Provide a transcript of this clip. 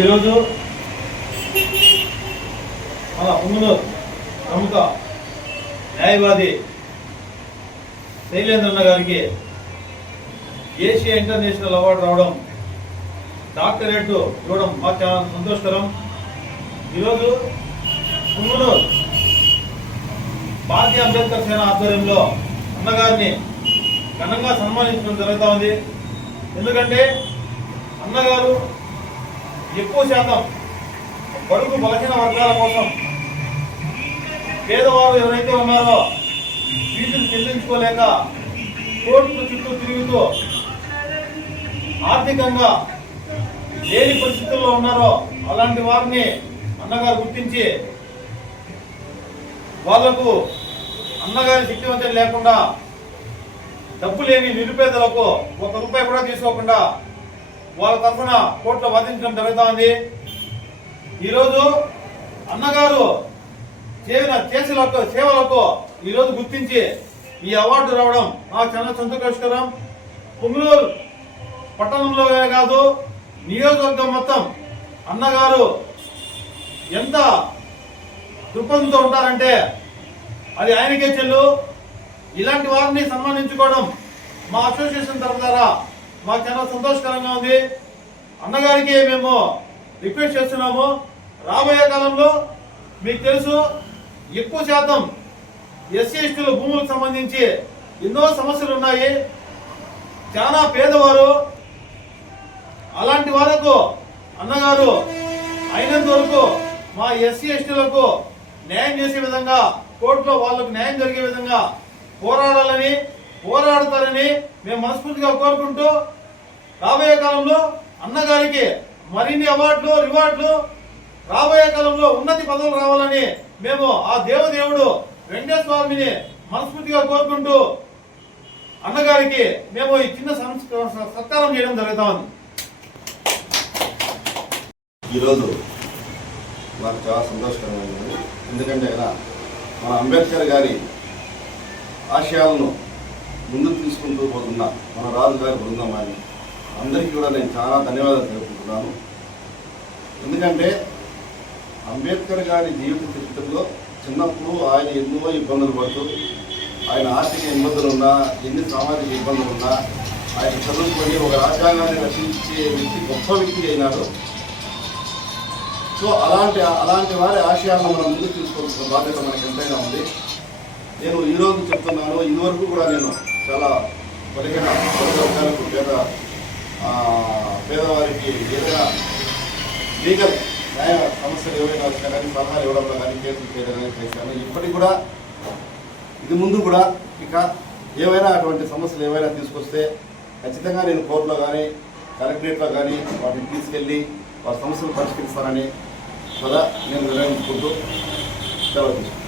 ఈరోజు మన పుంగనూరు ప్రముఖ న్యాయవాది శైలేంద్రన్న గారికి ఏషియా ఇంటర్నేషనల్ అవార్డు రావడం డాక్టరేట్ ఇవ్వడం మాకు చాలా సంతోషకరం. ఈరోజు పుంగనూరు భారతీయ అంబేద్కర్ సేన ఆధ్వర్యంలో అన్నగారిని ఘనంగా సన్మానించడం జరుగుతూ ఉంది. ఎందుకంటే అన్నగారు ఎక్కువ శాతం బడుగు బలహీన వర్గాల కోసం పేదవారు ఎవరైతే ఉన్నారో ఫీజులు చెల్లించుకోలేక కోర్టుల చుట్టూ తిరుగుతూ ఆర్థికంగా లేని పరిస్థితుల్లో ఉన్నారో అలాంటి వారిని అన్నగారు గుర్తించి వాళ్ళకు అన్నగారి శక్తివంతం లేకుండా డబ్బు లేని నిరుపేదలకు ఒక రూపాయి కూడా తీసుకోకుండా వాళ్ళ తరఫున కోర్టులో వాదించడం జరుగుతుంది. ఈరోజు అన్నగారు చేసిన చేసలకు సేవలకు ఈరోజు గుర్తించి ఈ అవార్డు రావడం నాకు చాలా సంతోషకరం. పుంగళూరు పట్టణంలోనే కాదు నియోజకవర్గం మొత్తం అన్నగారు ఎంత దృక్పథంతో ఉంటారంటే అది ఆయనకే చెల్లు. ఇలాంటి వారిని సన్మానించుకోవడం మా అసోసియేషన్ తరఫు ద్వారా మాకు చాలా సంతోషకరంగా ఉంది. అన్నగారికి మేము రిక్వెస్ట్ చేస్తున్నాము. రాబోయే కాలంలో మీకు తెలుసు ఎక్కువ శాతం ఎస్సీ ఎస్టీల భూములకు సంబంధించి ఎన్నో సమస్యలు ఉన్నాయి. చాలా పేదవారు అలాంటి వాళ్ళకు అన్నగారు అయినంత వరకు మా ఎస్సీ ఎస్టీలకు న్యాయం చేసే విధంగా కోర్టులో వాళ్ళకు న్యాయం జరిగే విధంగా పోరాడాలని పోరాడతారని మేము మనస్ఫూర్తిగా కోరుకుంటూ రాబోయే కాలంలో అన్నగారికి మరిన్ని అవార్డులు రివార్డులు రాబోయే కాలంలో ఉన్నతి పదవులు రావాలని మేము ఆ దేవదేవుడు వెంకటేశ్వర స్వామిని మనస్ఫూర్తిగా కోరుకుంటూ అన్నగారికి మేము ఈ చిన్న సత్కారం చేయడం జరుగుతా ఉంది. ఈరోజు మాకు చాలా సంతోషకరమైనది ఎందుకంటే కదా మన అంబేద్కర్ గారి ఆశయాలను ముందుకు తీసుకుంటూ పోతున్న మన రాజు గారి బృందం అని అందరికీ కూడా నేను చాలా ధన్యవాదాలు తెలుపుకుంటున్నాను. ఎందుకంటే అంబేద్కర్ గారి జీవిత చరిత్రలో చిన్నప్పుడు ఆయన ఎన్నో ఇబ్బందులు పడుతూ ఆయన ఆర్థిక ఇబ్బందులు ఉన్నా ఎన్ని సామాజిక ఇబ్బందులు ఉన్నా ఆయన చదువుకొని ఒక రాజ్యాంగాన్ని రచించే వ్యక్తి గొప్ప వ్యక్తి అయినాడు. సో అలాంటి అలాంటి వారి ఆశయాలను మనం ముందుకు తీసుకోవాల్సిన బాధ్యత మనకి ఎంతైనా ఉంది. నేను ఈరోజు చెప్తున్నాను ఇదివరకు కూడా నేను చాలా పదిహేను వర్గాలకు పేద పేదవారికి ఏదైనా లీగల్ న్యాయ సమస్యలు ఏవైనా వచ్చినా కానీ సలహాలు ఇవ్వడంలో కానీ కేసులు చేయడం కానీ చేశాను. ఇప్పటికి కూడా ఇది ముందు కూడా ఇక ఏవైనా అటువంటి సమస్యలు ఏవైనా తీసుకొస్తే ఖచ్చితంగా నేను కోర్టులో కానీ కలెక్టరేట్లో కానీ వాటిని తీసుకెళ్ళి వారి సమస్యలు పరిష్కరిస్తానని కదా నేను నిర్ణయించుకుంటూ సెలవు తీసుకుంటాను